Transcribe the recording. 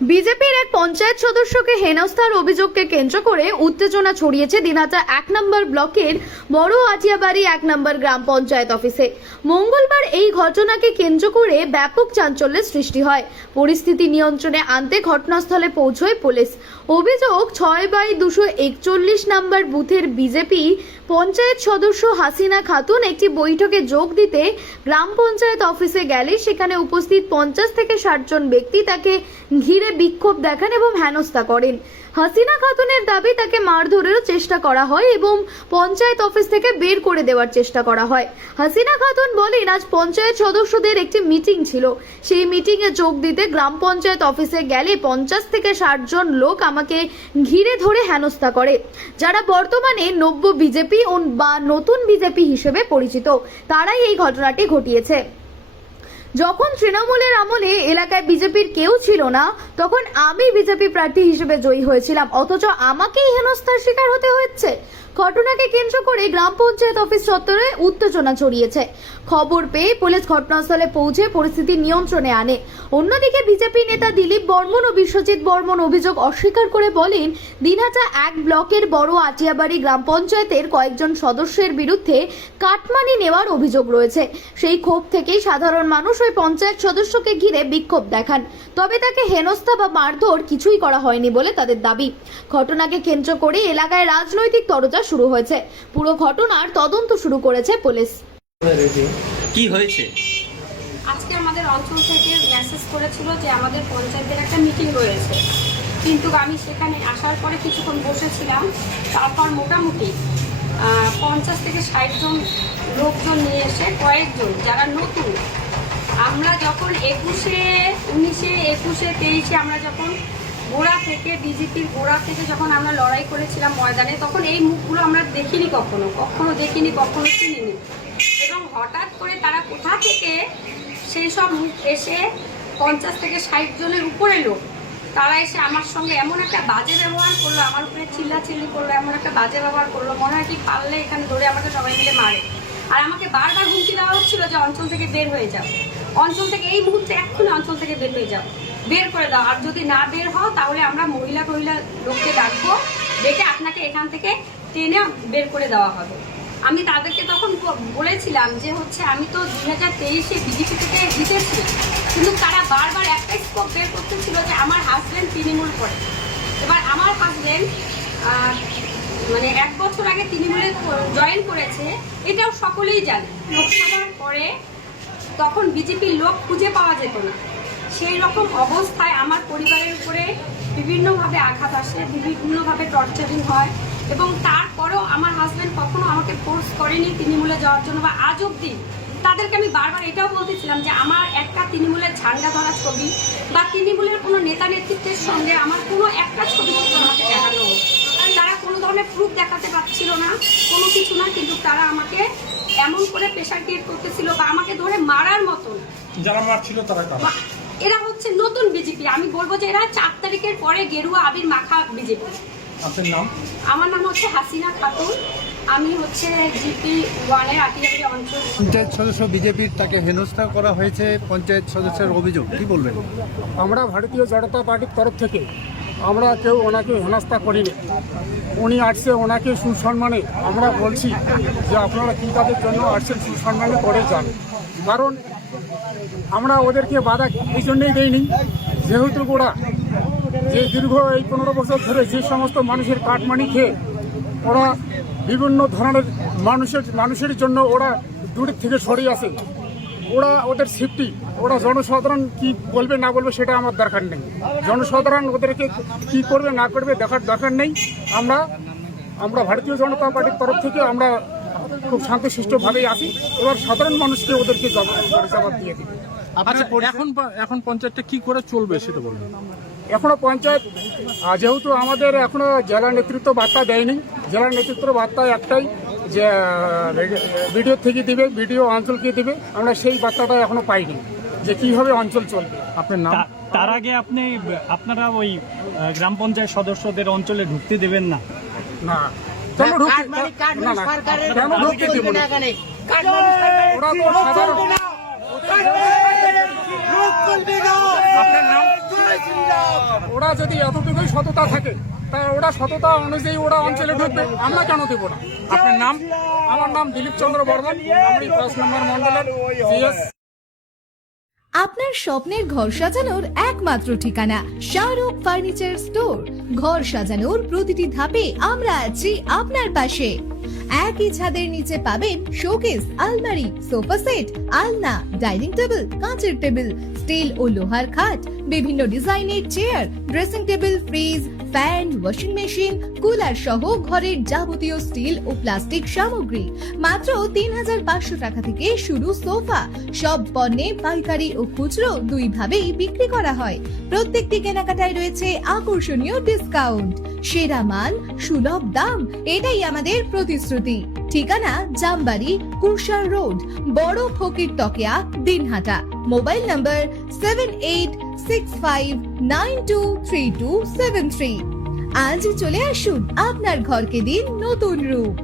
বিজেপির এক পঞ্চায়েত সদস্যকে হেনস্থার অভিযোগকে কেন্দ্র করে উত্তেজনা ছড়িয়েছে দিনহাটা ১ নম্বর ব্লকের বড় আটিয়াবাড়ি ১ নম্বর গ্রাম পঞ্চায়েত অফিসে। মঙ্গলবার এই ঘটনাকে কেন্দ্র করে ব্যাপক চাঞ্চল্যের সৃষ্টি হয়। পরিস্থিতি নিয়ন্ত্রণে আনতে ঘটনাস্থলে পৌঁছয় পুলিশ। অভিযোগ ৬/২৪১ নম্বর বুথের বিজেপি পঞ্চায়েত সদস্য হাসিনা খাতুন একটি বৈঠকে যোগ দিতে গ্রাম পঞ্চায়েত অফিসে গেলে সেখানে উপস্থিত ৫০ থেকে ৬০ জন ব্যক্তি তাকে ঘিরে বিক্ষোভ দেখান এবং হেনস্থা করেন। হাসিনা খাতুনের দাবি তাকে মারধরেরও চেষ্টা করা হয় এবং পঞ্চায়েত অফিস থেকে বের করে দেওয়ার চেষ্টা করা হয়। হাসিনা খাতুন বলেন, আজ পঞ্চায়েত সদস্যদের একটি মিটিং ছিল, সেই মিটিং এ যোগ দিতে গ্রাম পঞ্চায়েত অফিসে গেলে ৫০ থেকে ৬০ জন লোক আমাকে ঘিরে ধরে হেনস্থা করে, যারা বর্তমানে নব্য বিজেপি বা নতুন বিজেপি হিসেবে পরিচিত, তারাই এই ঘটনাটি ঘটিয়েছে। যখন তৃণমূলের আমলে এলাকায় বিজেপির কেউ ছিল না, তখন আমি বিজেপি প্রার্থী হিসেবে জয়ী হয়েছিলাম, অথচ আমাকেই হেনস্থার শিকার হতে হচ্ছে। ঘটনাকে কেন্দ্র করে গ্রাম পঞ্চায়েত অফিস চত্বরে উত্তেজনা ছড়িয়েছে। খবর পেয়ে পুলিশ ঘটনাস্থলে পৌঁছে পরিস্থিতি নিয়ন্ত্রণে আনে। অন্যদিকে বিজেপি নেতা দিলীপ বর্মন ও বিশ্বজিৎ বর্মন অভিযোগ অস্বীকার করে বলেন, দিনহাটা ১ ব্লকের বড় আটিয়াবাড়ি গ্রাম পঞ্চায়েতের কয়েকজন সদস্যের বিরুদ্ধে কাটমানি নেওয়ার অভিযোগ রয়েছে। সেই ক্ষোভ থেকেই সাধারণ মানুষ ওই পঞ্চায়েত সদস্যকে ঘিরে বিক্ষোভ দেখান, তবে তাকে হেনস্থা বা মারধর কিছুই করা হয়নি বলে তাদের দাবি। ঘটনাকে কেন্দ্র করে এলাকায় রাজনৈতিক তরজা শুরু হয়েছে। পুরো ঘটনার তদন্ত শুরু করেছে পুলিশ। কি হয়েছে? আজকে আমাদের অঞ্চল থেকে মেসেজ করেছিল যে আমাদের পঞ্চায়েতের একটা মিটিং রয়েছে, কিন্তু আমি সেখানে আসার পরে কিছুক্ষণ বসেছিলাম। তারপর মোটামুটি ৫০ থেকে ৬০ জন লোকজন নিয়ে এসে কয়েকজন যারা নতুন, আমরা যখন ২১-এ ১৯-এ ২১-এ ২৩-এ আমরা যখন গোড়া থেকে বিজেপির গোড়া থেকে যখন আমরা লড়াই করেছিলাম ময়দানে, তখন এই মুখগুলো আমরা দেখিনি, কখনো দেখিনি, কখনো চিনিনি। এবং হঠাৎ করে তারা কোথা থেকে সেই সব মুখ এসে ৫০ থেকে ৬০ জনের উপরে লোক, তারা এসে আমার সঙ্গে এমন একটা বাজে ব্যবহার করলো, আমার উপরে চিল্লাচিল্লি করলো, এমন একটা বাজে ব্যবহার করলো, মনে হয় কি পারলে এখানে ধরে আমাকে সবাই মিলে মারে। আর আমাকে বারবার হুমকি দেওয়া হচ্ছিল যে অঞ্চল থেকে বের হয়ে যাও, অঞ্চল থেকে এই মুহূর্তে এক্ষুনি অঞ্চল থেকে বের হয়ে যাও, বের করে দাও, আর যদি না বের হও তাহলে আমরা মহিলা লোককে ডাকবো, ডেকে আপনাকে এখান থেকে টেনে বের করে দেওয়া হবে। আমি তাদেরকে তখন বলেছিলাম যে আমি তো ২০২৩-এ বিজেপি থেকে জিতেছি, কিন্তু তারা বারবার একটাই স্কোপ বের করতেছিল যে আমার হাজব্যান্ড তৃণমূল করে। এবার আমার হাজব্যান্ড মানে ১ বছর আগে তৃণমূলে জয়েন করেছে, এটাও সকলেই জানে। লোকসভার পরে তখন বিজেপির লোক খুঁজে পাওয়া যেত না, সেই রকম অবস্থায় আমার পরিবারের উপরে বিভিন্নভাবে আঘাত আসে, বিভিন্নভাবে টর্চারিং হয়, এবং তারপরেও আমার হাজব্যান্ড কখনো আমাকে ফোর্স করেনি তৃণমূলে যাওয়ার জন্য, বা আজ অবধি তাদেরকে আমি বারবার এটাও বলতেছিলাম যে আমার একটা তৃণমূলের ঝান্ডা ধরা ছবি বা তৃণমূলের কোনো নেতা নেতৃত্বের সঙ্গে আমার কোনো একটা ছবি আমাকে দেখানো, তারা কোনো ধরনের প্রুফ দেখাতে পারছিল না, কোনো কিছু না, কিন্তু তারা আমাকে এমন করে প্রেশার ক্রিয়েট করতেছিল বা আমাকে ধরে মারার মতন। যারা মারছিল তারা কারা? এরা হচ্ছে নতুন বিজেপি, আমি বলবো যে এরা ৪ তারিখের পরে গেরুয়া আবির মাখা বিজেপি। আপনার নাম? আমার নাম হচ্ছে হাসিনা খাতুন, আমি হচ্ছে জিপি 1-এর আটিয়াবাড়ি অঞ্চল পঞ্চায়েত সদস্য বিজেপির, তাকে হেনস্থা করা হয়েছে পঞ্চায়েত সদস্যের অভিযোগ, কি বলবেন? আমরা ভারতীয় জনতা পার্টির তরফ থেকে আমরা কেউ ওনাকে হেনস্থা করিনি। উনি আসছে ওনাকে সুসম্মানে, আমরা বলছি যে আপনারা কী তাদের জন্য আসছেন, সুসম্মানে করে যান। কারণ আমরা ওদেরকে বাধা এই জন্যেই দেইনি, যেহেতু ওরা যে দীর্ঘ এই ১৫ বছর ধরে যে সমস্ত মানুষের কাটমানি খেয়ে ওরা বিভিন্ন ধরনের মানুষের জন্য ওরা দূরের থেকে সরিয়ে আসে, ওরা ওদের সেফটি, ওরা জনসাধারণ কি বলবে না বলবে সেটা আমার দরকার নেই, জনসাধারণ ওদেরকে কি করবে না করবে দেখার দরকার নেই। আমরা ভারতীয় জনতা পার্টির তরফ থেকে আমরা খুব শান্তশিষ্টভাবেই আসি, এবার সাধারণ মানুষকে ওদেরকে জবাব দিয়ে দিই। আচ্ছা, এখন পঞ্চায়েতটা কি করে চলবে সেটা বলুন। এখনো পঞ্চায়েত যেহেতু আমাদের এখনো জেলা নেতৃত্ব বার্তা দেয়নি, জেলা নেতৃত্ব বার্তা একটাই যে ভিডিও থেকে দিবে, ভিডিও অঞ্চলকে দিবে, আমরা সেই বার্তাটা এখনো পাইনি যে কিভাবে অঞ্চল চলবে। আপনার নাম? তার আগে আপনারা ওই গ্রাম পঞ্চায়েত সদস্যদের অঞ্চলে ঢুকতে দেবেন না? না, কেন ঢুকতে দেব না? ওরা তো সাধারণ। আপনার নাম? ওরা যদি এতটুকুই সততা থাকে তা ওরা সততা অনুযায়ী ওরা অঞ্চলে ঢুকবে, আমরা কেন দেবো না? আপনার নাম? আমার নাম দিলীপ চন্দ্র বর্মন, আমি 5 নম্বর মন্ডলের সিএস। আপনার স্বপ্নের ঘর সাজানোর একমাত্র ঠিকানা শাহরুখ ফার্নিচার স্টোর। ঘর সাজানোর প্রতিটি ধাপে আমরা আছি আপনার পাশে। একই ছাদের নিচে পাবেন শোকেস, আলমারি, সোফা সেট, আলনা, ডাইনিং টেবিল, কাঁচের টেবিল, স্টিল ও লোহার খাট, বিভিন্ন ডিজাইনের chair, dressing table, fridge, fan, washing machine, cooler সহ ঘরের যাবতীয় স্টিল ও প্লাস্টিক সামগ্রী মাত্র ৩৫০০ টাকা থেকে শুরু সোফা। সব পণ্যে পাইকারি ও খুচরো দুই ভাবেই বিক্রি করা হয়। প্রত্যেকটি কেনাকাটায় রয়েছে আকর্ষণীয় ডিসকাউন্ট। সেরা মান, সুলভ দাম, এটাই আমাদের প্রতিশ্রুতি। ঠিকানা জামবাড়ি, কুরশার রোড, বড় ফকির তকিয়া, দিনহাটা। মোবাইল নম্বর 7865923273। আজ চলে আসুন, আপনার ঘরকে দিন নতুন রূপ।